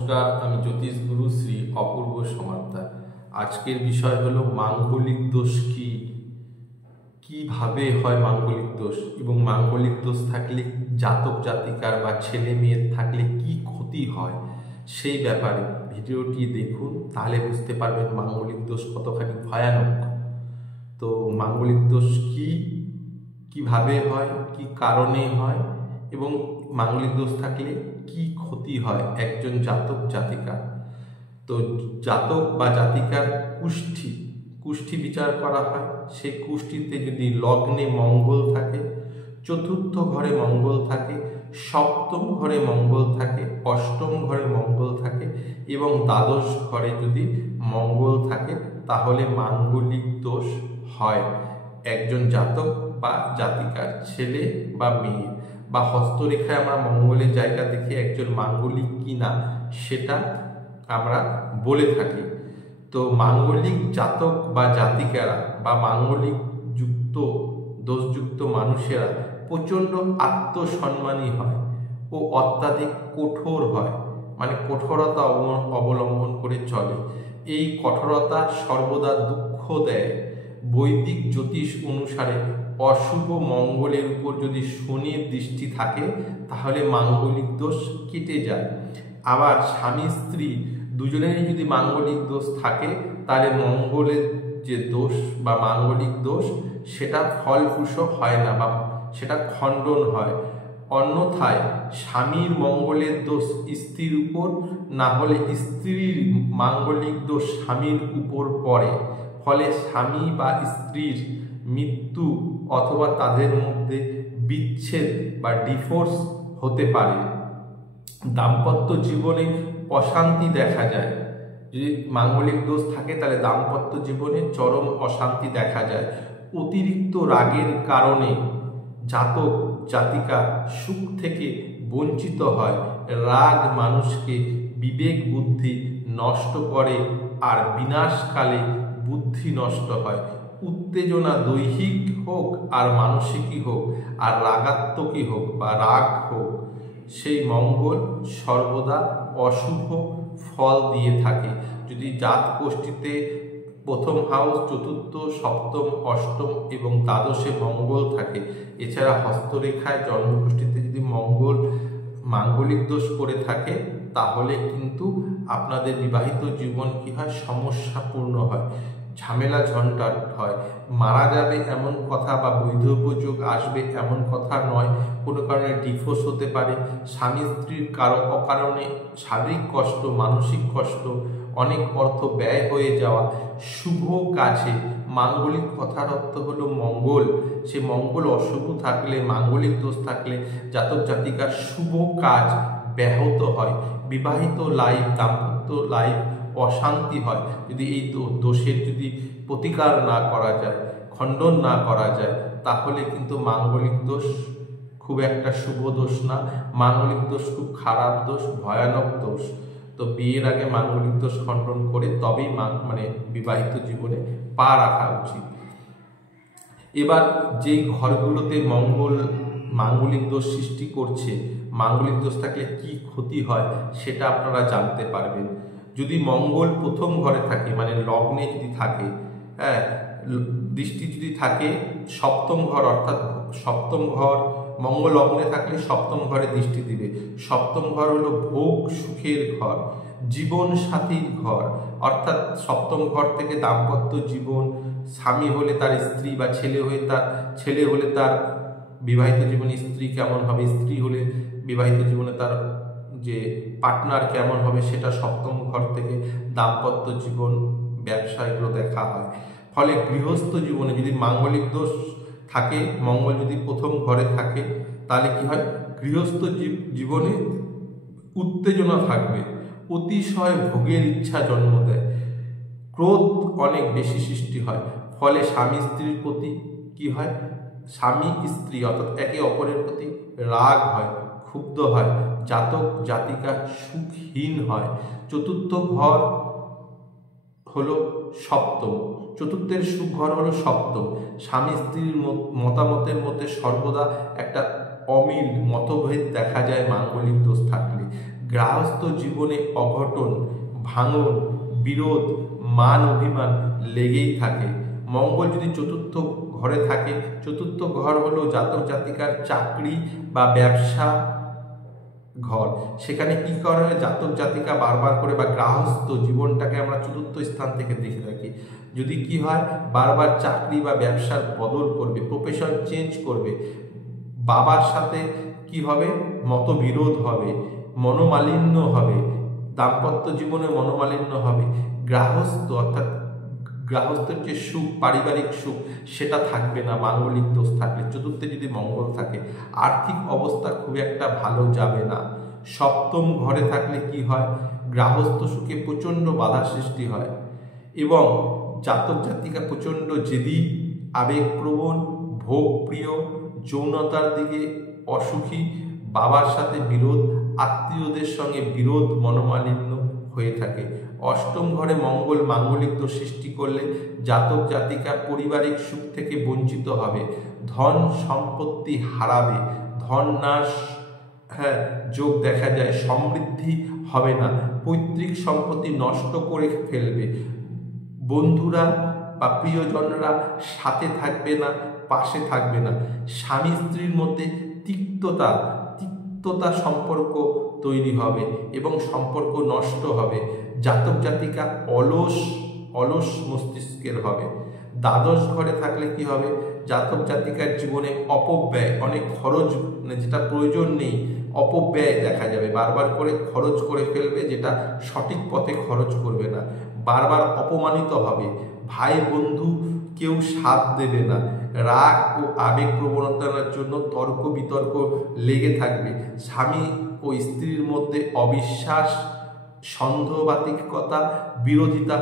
নমস্কার, আমি জ্যোতিষ গুরু শ্রী অপূর্ব সমাদ্দার। আজকের বিষয় হলো মাঙ্গলিক দোষ কি, কিভাবে হয় মাঙ্গলিক দোষ, এবং মাঙ্গলিক দোষ থাকলে জাতক জাতিকার বা ছেলে মেয়ের থাকলে কি ক্ষতি হয় সেই ব্যাপারে ভিডিওটি দেখুন, তাহলে বুঝতে পারবেন মাঙ্গলিক দোষ কতখানি ভয়ানক। তো মাঙ্গলিক দোষ কি, কিভাবে হয়, কি কারণে হয়, এবং মাঙ্গলিক দোষ থাকলে কি ক্ষতি হয় একজন জাতক জাতিকার। তো জাতক বা জাতিকার কুষ্ঠি বিচার করা হয়। সেই কুষ্ঠিতে যদি লগ্নে মঙ্গল থাকে, চতুর্থ ঘরে মঙ্গল থাকে, সপ্তম ঘরে মঙ্গল থাকে, অষ্টম ঘরে মঙ্গল থাকে এবং দ্বাদশ ঘরে যদি মঙ্গল থাকে, তাহলে মাঙ্গলিক দোষ হয় একজন জাতক বা জাতিকার, ছেলে বা মেয়ে। বা হস্তরেখায় আমরা মঙ্গলের জায়গা দেখে একজন মাঙ্গলিক কিনা সেটা আমরা বলে থাকি। তো মাঙ্গলিক জাতক বা জাতিকারা বা মাঙ্গলিক যুক্ত দোষযুক্ত মানুষেরা প্রচণ্ড আত্মসম্মানী হয় ও অত্যাধিক কঠোর হয়, মানে কঠোরতা অবলম্বন করে চলে। এই কঠোরতা সর্বদা দুঃখ দেয়। বৈদিক জ্যোতিষ অনুসারে অশুভ মঙ্গলের উপর যদি শনির দৃষ্টি থাকে তাহলে মাঙ্গলিক দোষ কেটে যায়। আবার স্বামী স্ত্রী দুজনেরই যদি মাঙ্গলিক দোষ থাকে তাহলে মঙ্গলের যে দোষ বা মাঙ্গলিক দোষ সেটা ফলপ্রসূ হয় না বা সেটা খণ্ডন হয়। অন্যথায় স্বামীর মঙ্গলের দোষ স্ত্রীর উপর, না হলে স্ত্রীর মাঙ্গলিক দোষ স্বামীর উপর পড়ে। ফলে স্বামী বা স্ত্রীর মৃত্যু অথবা তাদের মধ্যে বিচ্ছেদ বা ডিভোর্স হতে পারে। দাম্পত্য জীবনে অশান্তি দেখা যায়। যদি মাঙ্গলিক দোষ থাকে তাহলে দাম্পত্য জীবনে চরম অশান্তি দেখা যায়। অতিরিক্ত রাগের কারণে জাতক জাতিকা সুখ থেকে বঞ্চিত হয়। রাগ মানুষকে বিবেক বুদ্ধি নষ্ট করে আর বিনাশকালে বুদ্ধি নষ্ট হয়। উত্তেজনা দৈহিক হোক আর মানসিকই হোক আর রাগাত্মকই হোক বা রাগ হোক, সেই মঙ্গল সর্বদা অশুভ ফল দিয়ে থাকে। যদি জাত গোষ্ঠীতে প্রথম হাউস, চতুর্থ, সপ্তম, অষ্টম এবং দ্বাদশে মঙ্গল থাকে, এছাড়া হস্তরেখায় জন্মগোষ্ঠীতে যদি মঙ্গল মাঙ্গলিক দোষ করে থাকে তাহলে কিন্তু আপনাদের বিবাহিত জীবন কি হয়, সমস্যাপূর্ণ হয়, ঝামেলা ঝঞ্ঝাট হয়। মারা যাবে এমন কথা বা বৈধব্যযোগ আসবে এমন কথা নয়, কোনো কারণে ডিভোর্স হতে পারে। স্বামী স্ত্রীর অকারণে শারীরিক কষ্ট, মানসিক কষ্ট, অনেক অর্থ ব্যয় হয়ে যাওয়া। শুভ কাজে মাঙ্গলিক কথার অর্থ হলো মঙ্গল, সে মঙ্গল অশুভ থাকলে, মাঙ্গলিক দোষ থাকলে জাতক জাতিকার শুভ কাজ ব্যাহত হয়। বিবাহিত লাইফ, দাম্পত্য লাইফ অশান্তি হয় যদি এই দোষের যদি প্রতিকার না করা যায়, খণ্ডন না করা যায়, তাহলে কিন্তু মাঙ্গলিক দোষ খুব একটা শুভ দোষ না। মাঙ্গলিক দোষ খুব খারাপ দোষ, ভয়ানক দোষ। তো বিয়ের আগে মাঙ্গলিক দোষ খণ্ডন করে তবেই বিবাহিত জীবনে পা রাখা উচিত। এবার যেই ঘরগুলোতে মাঙ্গলিক দোষ সৃষ্টি করছে, মাঙ্গলিক দোষ থাকলে কি ক্ষতি হয় সেটা আপনারা জানতে পারবেন। যদি মঙ্গল প্রথম ঘরে থাকে, মানে লগ্নে যদি থাকে, হ্যাঁ, দৃষ্টি যদি থাকে সপ্তম ঘর, অর্থাৎ সপ্তম ঘর মঙ্গল লগ্নে থাকলে সপ্তম ঘরে দৃষ্টি দিবে। সপ্তম ঘর হলো ভোগ সুখের ঘর, জীবন সাথীর ঘর, অর্থাৎ সপ্তম ঘর থেকে দাম্পত্য জীবন, স্বামী হলে তার স্ত্রী বা ছেলে হলে তার বিবাহিত জীবনে স্ত্রী কেমন হবে, স্ত্রী হলে বিবাহিত জীবনে তার যে পার্টনার কেমন হবে, সেটা সপ্তম ঘর থেকে দাম্পত্য জীবন, ব্যবসা এগুলো দেখা হয়। ফলে গৃহস্থ জীবনে যদি মাঙ্গলিক দোষ থাকে, মঙ্গল যদি প্রথম ঘরে থাকে, তাহলে কি হয়, গৃহস্থ জীবনে উত্তেজনা থাকবে, অতিশয় ভোগের ইচ্ছা জন্ম দেয়, ক্রোধ অনেক বেশি সৃষ্টি হয়। ফলে স্বামী স্ত্রীর প্রতি কি হয়, স্বামী স্ত্রী অর্থাৎ একে অপরের প্রতি রাগ হয়, ক্ষুব্ধ হয়, জাতক জাতিকা সুখহীন হয়। চতুর্থ ঘর হলো সপ্তম, চতুর্থের সুখ ঘর হলো সপ্তম। স্বামী স্ত্রীর মতামতের মধ্যে সর্বদা একটা অমিল, মতভেদ দেখা যায় মাঙ্গলিক দোষ থাকলে। গৃহস্থ জীবনে অঘটন, ভাঙন, বিরোধ, মান অভিমান লেগেই থাকে। মঙ্গল যদি চতুর্থ ঘরে থাকে, চতুর্থ ঘর হলো জাতক জাতিকার চাকরি বা ব্যবসা ঘর, সেখানে কি করা হয়, জাতক জাতিকা বারবার করে বা গৃহস্থ জীবনটাকে আমরা চতুর্থ স্থান থেকে দেখে থাকি। যদি কি হয়, বারবার চাকরি বা ব্যবসার বদল করবে, প্রফেশন চেঞ্জ করবে, বাবার সাথে কি হবে, মতবিরোধ হবে, মনোমালিন্য হবে, দাম্পত্য জীবনে মনোমালিন্য হবে, গৃহস্থ অর্থাৎ গৃহস্থের যে সুখ, পারিবারিক সুখ, সেটা থাকবে না মাঙ্গলিক দোষ থাকলে। চতুর্থে যদি মঙ্গল থাকে, আর্থিক অবস্থা খুব একটা ভালো যাবে না। সপ্তম ঘরে থাকলে কি হয়, গৃহস্থ সুখে প্রচণ্ড বাধা সৃষ্টি হয় এবং জাতক জাতিকা প্রচণ্ড জেদি, আবেগপ্রবণ, ভোগপ্রিয়, যৌনতার দিকে অসুখী, বাবার সাথে বিরোধ, আত্মীয়দের সঙ্গে বিরোধ, মনোমালিন্য হয়ে থাকে। অষ্টম ঘরে মঙ্গল মাঙ্গলিক দোষ সৃষ্টি করলে জাতক জাতিকা পারিবারিক সুখ থেকে বঞ্চিত হবে, ধন সম্পত্তি হারাবে, ধন নাশ যোগ দেখা যায়, সমৃদ্ধি হবে না, পৈতৃক সম্পত্তি নষ্ট করে ফেলবে, বন্ধুরা বা প্রিয়জনরা সাথে থাকবে না, পাশে থাকবে না, স্বামী স্ত্রীর মধ্যে তিক্ততা সম্পর্ক তৈরি হবে এবং সম্পর্ক নষ্ট হবে, জাতক জাতিকা অলস মস্তিষ্কের হবে। দ্বাদশ ঘরে থাকলে কি হবে, জাতক জাতিকার জীবনে অপব্যয়, অনেক খরচ, যেটা প্রয়োজন নেই অপব্যয় দেখা যাবে, বারবার করে খরচ করে ফেলবে, যেটা সঠিক পথে খরচ করবে না, বারবার অপমানিত হবে, ভাই বন্ধু কেউ সাথ দেবে না, রাগ ও আবেগ প্রবণতার জন্য তর্ক বিতর্ক লেগে থাকবে, স্বামী ও স্ত্রীর মধ্যে অবিশ্বাস, সন্দেহবাতিকতা, বিরোধিতা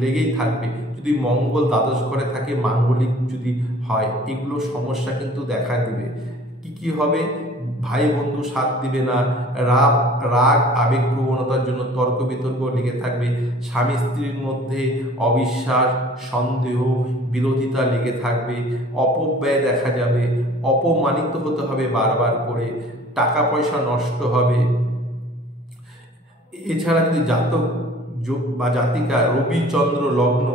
লেগেই থাকবে। যদি মঙ্গল দ্বাদশ ঘরে থাকে, মাঙ্গলিক যদি হয়, এগুলো সমস্যা কিন্তু দেখা দিবে। কি হবে, ভাই বন্ধু সাথ দিবে না, রাগ আবেগ প্রবণতার জন্য তর্ক বিতর্ক লেগে থাকবে, স্বামী স্ত্রীর মধ্যে অবিশ্বাস, সন্দেহ, বিরোধিতা লেগে থাকবে, অপব্যয় দেখা যাবে, অপমানিত হতে হবে বারবার করে, টাকা পয়সা নষ্ট হবে। এছাড়া যদি জাতক বা জাতিকা রবি চন্দ্র লগ্ন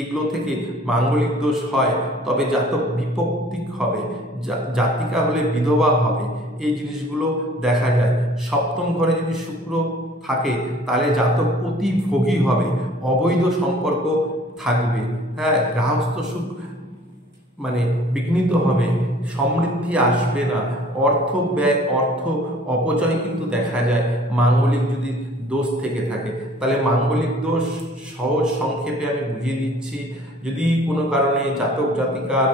এগুলো থেকে মাঙ্গলিক দোষ হয়, তবে জাতক বিপত্তিক হবে, জাতিকা হলে বিধবা হবে, এই জিনিসগুলো দেখা যায়। সপ্তম ঘরে যদি শুক্র থাকে, তাহলে জাতক অতি ভোগী হবে, অবৈধ সম্পর্ক থাকবে, গৃহস্থ সুখ বিঘ্নিত হবে, সমৃদ্ধি আসবে না, অর্থ ব্যয়, অর্থ অপচয় কিন্তু দেখা যায় মাঙ্গলিক যদি দোষ থেকে থাকে। তাহলে মাঙ্গলিক দোষ সহজ সংক্ষেপে আমি বুঝিয়ে দিচ্ছি। যদি কোনো কারণে জাতক জাতিকার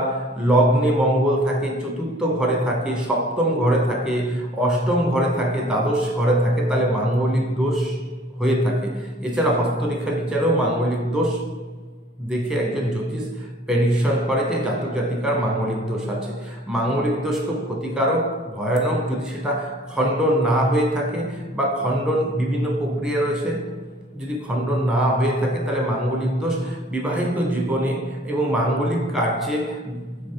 লগ্নে মঙ্গল থাকে, চতুর্থ ঘরে থাকে, সপ্তম ঘরে থাকে, অষ্টম ঘরে থাকে, দ্বাদশ ঘরে থাকে, তাহলে মাঙ্গলিক দোষ হয়ে থাকে। এছাড়া হস্তরেখা বিচারেও মাঙ্গলিক দোষ দেখে একজন জ্যোতিষ প্রেডিকশন করে যে জাতক জাতিকার মাঙ্গলিক দোষ আছে। মাঙ্গলিক দোষ খুব ক্ষতিকারক, ভয়ানক। যদি সেটা খণ্ডন না হয়ে থাকে বা খণ্ডন বিভিন্ন প্রক্রিয়া রয়েছে, যদি খণ্ডন না হয়ে থাকে, তাহলে মাঙ্গলিক দোষ বিবাহিত জীবনে এবং মাঙ্গলিক কার্যে,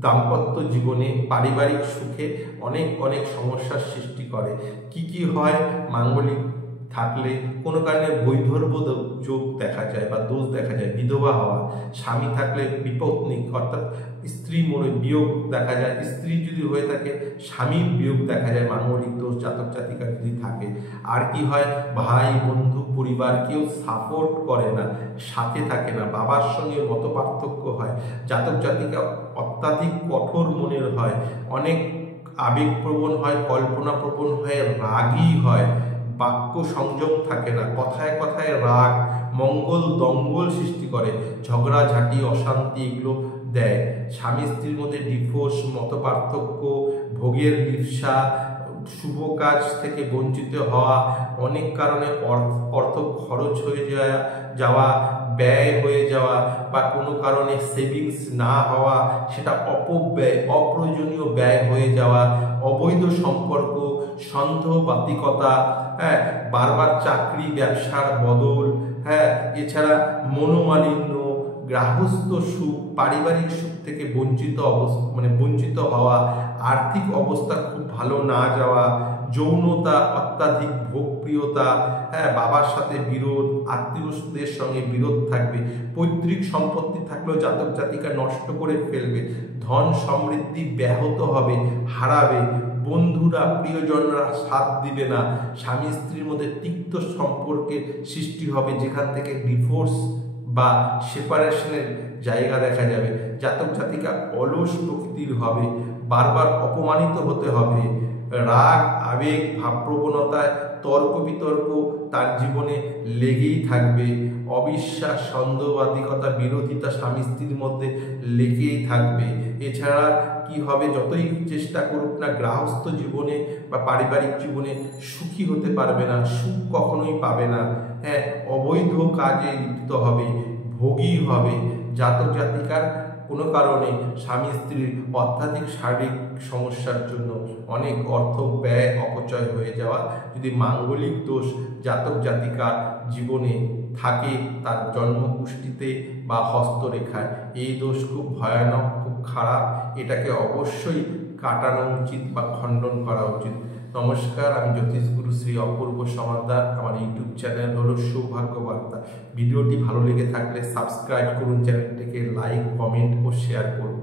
দাম্পত্য জীবনে, পারিবারিক সুখে অনেক সমস্যার সৃষ্টি করে। কি হয়, মাঙ্গলিক থাকলে কোনো কারণে বৈধর্য যোগ দেখা যায় বা দোষ দেখা যায়, বিধবা হওয়া, স্বামী থাকলে বিপত্নিক অর্থাৎ স্ত্রী বিয়োগ দেখা যায়, স্ত্রী যদি হয়ে থাকে স্বামীর বিয়োগ দেখা যায় মাঙ্গলিক দোষ জাতক জাতিকা যদি থাকে। আর কি হয়, ভাই বন্ধু পরিবার কেউ সাপোর্ট করে না, সাথে থাকে না, বাবার সঙ্গে মত পার্থক্য হয়, জাতক জাতিকা অত্যাধিক কঠোর মনের হয়, অনেক আবেগপ্রবণ হয়, কল্পনাপ্রবণ হয়, রাগী হয়, বাক্য সংযম থাকে না, কথায় কথায় রাগ, মঙ্গল দঙ্গল সৃষ্টি করে, ঝগড়াঝাঁটি, অশান্তি এগুলো দেয়, স্বামী স্ত্রীর মধ্যে ডিভোর্স, মত পার্থক্য, ভোগের লিপ্সা, শুভ কাজ থেকে বঞ্চিত হওয়া, অনেক কারণে অর্থ খরচ হয়ে যাওয়া, ব্যয় হয়ে যাওয়া, বা কোনো কারণে সেভিংস না হওয়া, সেটা অপব্যয়, অপ্রয়োজনীয় ব্যয় হয়ে যাওয়া, অবৈধ সম্পর্ক, সন্দেহবাতিকতা, বারবার চাকরি ব্যবসার বদল, এছাড়া মনোমালিন্য, গৃহস্থ সুখ, পারিবারিক সুখ থেকে বঞ্চিত হওয়া, আর্থিক অবস্থা খুব ভালো না যাওয়া, যৌনতা, অত্যাধিক ভোগপ্রিয়তা, হ্যাঁ, বাবার সাথে বিরোধ, আত্মীয়দের সঙ্গে বিরোধ থাকবে, পৈতৃক সম্পত্তি থাকলেও জাতক জাতিকা নষ্ট করে ফেলবে, ধন সমৃদ্ধি ব্যাহত হবে, হারাবে, বন্ধুরা প্রিয়জনরা সাথ দিবে না, স্বামী স্ত্রীর মধ্যে তিক্ত সম্পর্কের সৃষ্টি হবে, যেখান থেকে ডিভোর্স বা সেপারেশনের জায়গা দেখা যাবে, জাতক জাতিকা অলস প্রকৃতির হবে, বারবার অপমানিত হতে হবে, রাগ, আবেগ, ভাবপ্রবণতায় তর্ক বিতর্ক তার জীবনে লেগেই থাকবে, অবিশ্বাস, সন্দেহবাদিকতা, বিরোধিতা স্বামী স্ত্রীর মধ্যে লেগেই থাকবে। এছাড়া কি হবে, যতই চেষ্টা করুক না গৃহস্থ জীবনে বা পারিবারিক জীবনে সুখী হতে পারবে না, সুখ কখনোই পাবে না, হ্যাঁ, অবৈধ কাজে লিপ্ত হবে, ভোগী হবে। জাতক জাতিকার কোনো কারণে স্বামী স্ত্রীর অত্যাধিক শারীরিক সমস্যার জন্য অনেক অর্থ ব্যয় অপচয় হয়ে যাওয়া যদি মাঙ্গলিক দোষ জাতক জাতিকার জীবনে থাকে, তার জন্মকুষ্ঠিতে বা হস্তরেখায়, এই দোষ খুব ভয়ানক, খুব খারাপ, এটাকে অবশ্যই কাটানো উচিত বা খণ্ডন করা উচিত। নমস্কার, আমি জ্যোতিষগুরু শ্রী অপূর্ব সমাদ্দার। আমার ইউটিউব চ্যানেল হলো সৌভাগ্য বার্তা। ভিডিওটি ভালো লেগে থাকলে সাবস্ক্রাইব করুন, চ্যানেলটিকে লাইক, কমেন্ট ও শেয়ার করুন।